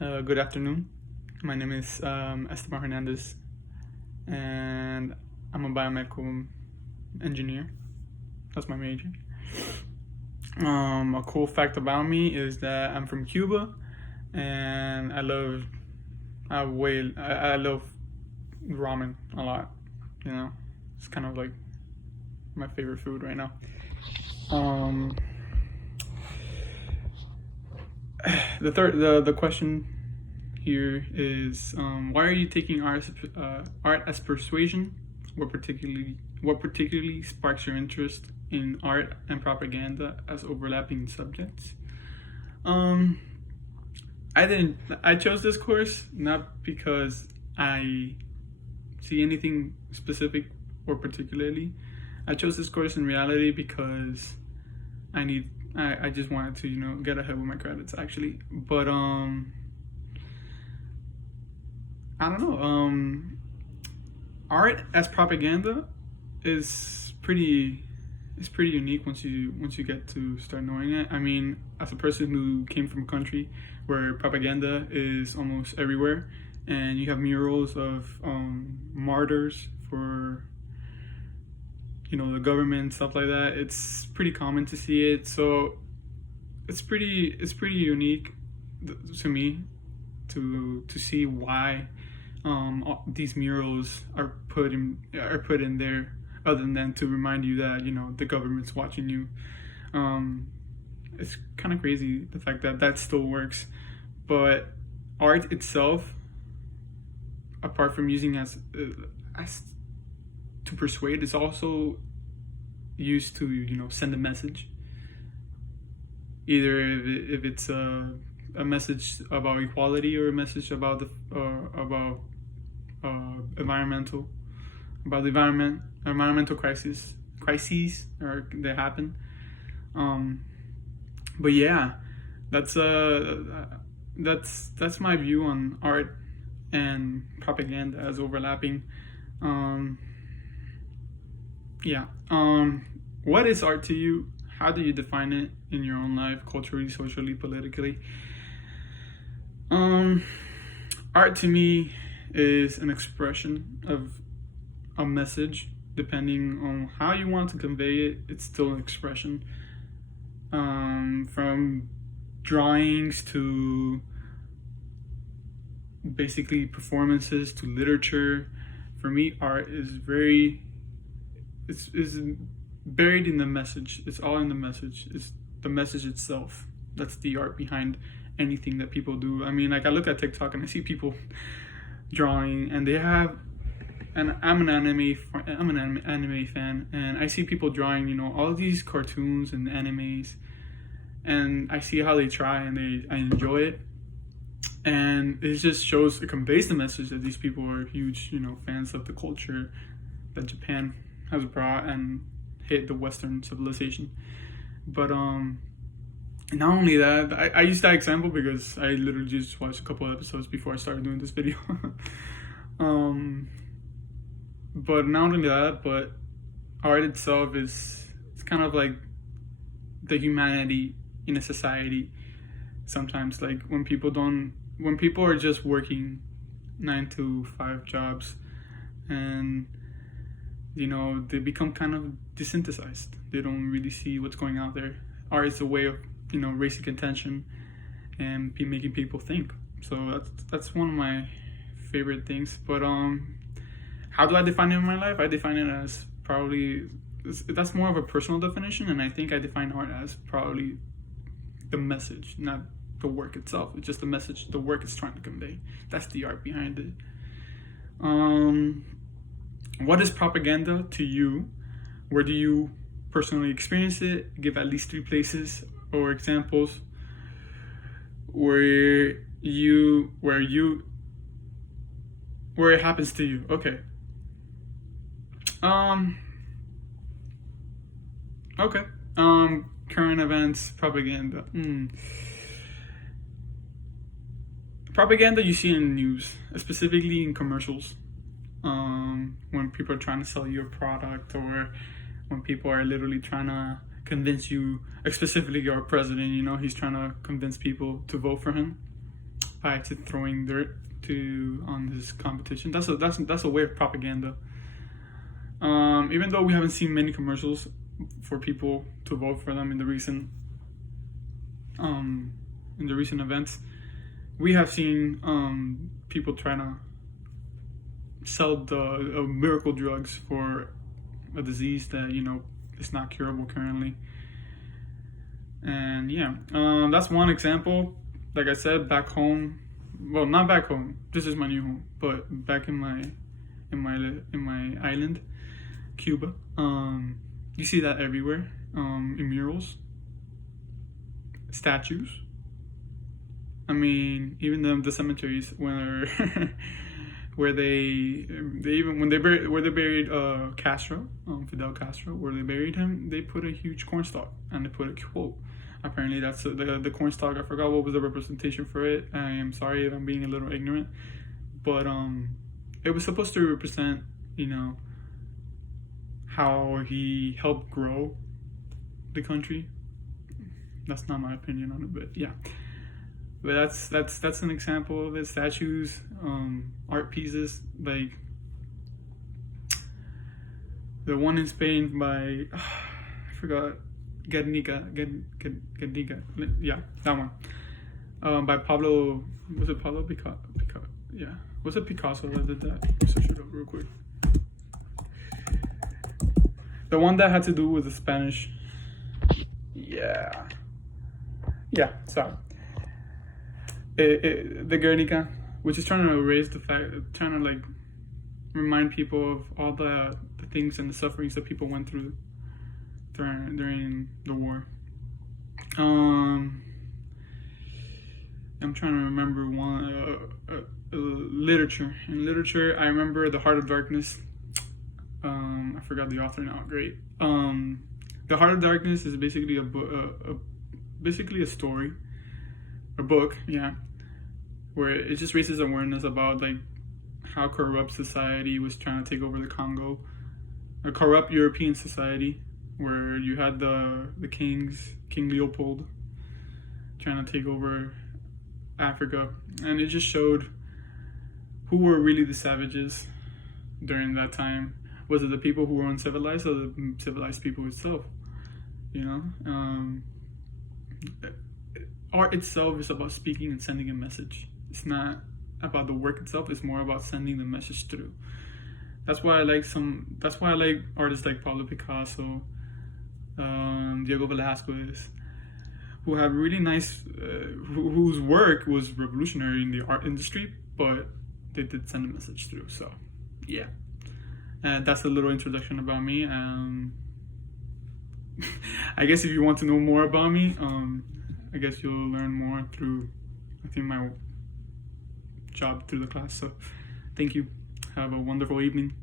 Good afternoon. My name is Esteban Hernandez, and I'm a biomedical engineer. That's my major. A cool fact about me is that I'm from Cuba, and I love ramen a lot. You know, it's kind of like my favorite food right now. Um, the question here is why are you taking art as persuasion? What particularly sparks your interest in art and propaganda as overlapping subjects? Um, I chose this course not because I see anything specific or particularly. I chose this course in reality because I just wanted to get ahead with my credits actually, but I don't know. Art as propaganda is pretty unique once you get to start knowing it. I mean, as a person who came from a country where propaganda is almost everywhere, and you have murals of martyrs for the government, stuff like that. It's pretty common to see it, so it's pretty unique to me to see why these murals are put in there, other than to remind you that the government's watching you. It's kind of crazy the fact that that still works, but art itself, apart from using as to persuade, is also used to send a message. Either if it's a message about equality, or a message about the environmental about the environmental crises or that happen. But yeah, that's that's my view on art and propaganda as overlapping. Um, yeah. What is art to you? How do you define it in your own life, culturally, socially, politically? Um, Art to me is an expression of a message. Depending on how you want to convey it, it's still an expression. From drawings to basically performances to literature, for me, art is buried in the message. It's all in the message. It's the message itself. That's the art behind anything that people do. I mean, like, I look at TikTok and I see people drawing, and they have, and I'm an anime fan, and I see people drawing, all these cartoons and animes, and I see how they try, and I enjoy it, and it just shows, it conveys the message that these people are huge, fans of the culture that Japan has brought and hit the Western civilization. But not only that, I use that example because I literally just watched a couple episodes before I started doing this video. But not only that, but art itself it's kind of like the humanity in a society. Sometimes, like, when people are just working 9 to 5 jobs, and they become kind of desynthesized. They don't really see what's going out there. Art is a way of raising attention and making people think. So that's one of my favorite things. But how do I define it in my life? I define it as probably that's more of a personal definition, and I think I define art as probably the message, not the work itself. It's just the message the work is trying to convey. That's the art behind it. What is propaganda to you? Where do you personally experience it? Give at least 3 places or examples where it happens to you. Okay. Okay. Current events, propaganda. Propaganda you see in the news, specifically in commercials. When people are trying to sell you a product, or when people are literally trying to convince you, specifically our president, he's trying to convince people to vote for him. by to throwing dirt to on this competition. That's a way of propaganda. Even though we haven't seen many commercials for people to vote for them in the recent events, we have seen people trying to sell the miracle drugs for a disease that is not curable currently. And yeah, that's one example. Like I said, back home, well, not back home. This is my new home, but back in my island, Cuba. You see that everywhere, in murals, statues. I mean, even the cemeteries where where they buried Castro, Fidel Castro, where they buried him, they put a huge corn stalk and they put a quote. Apparently, that's the corn stalk. I forgot what was the representation for it. I am sorry if I'm being a little ignorant, but it was supposed to represent, how he helped grow the country. That's not my opinion on it, but yeah. But that's an example of it. Statues, art pieces, like the one in Spain by I forgot, Guernica, yeah, that one. By Pablo, was it Pablo Picasso? Yeah, was it Picasso that did that? Let me search it up real quick. The one that had to do with the Spanish. Yeah, sorry. The Guernica, which is trying to erase the fact, trying to like remind people of all the things and the sufferings that people went through during the war. I'm trying to remember one. Literature. In literature, I remember The Heart of Darkness. I forgot the author now. Great. The Heart of Darkness is basically basically a story, a book, yeah, where it just raises awareness about like how corrupt society was trying to take over the Congo, a corrupt European society where you had the King Leopold trying to take over Africa, and it just showed who were really the savages during that time. Was it the people who were uncivilized or the civilized people itself? Art itself is about speaking and sending a message. It's not about the work itself. It's more about sending the message through. That's why I like artists like Pablo Picasso, Diego Velázquez, who have really nice, whose work was revolutionary in the art industry, but they did send a message through. So, yeah. That's a little introduction about me. I guess if you want to know more about me, I guess you'll learn more through my job through the class. So thank you. Have a wonderful evening.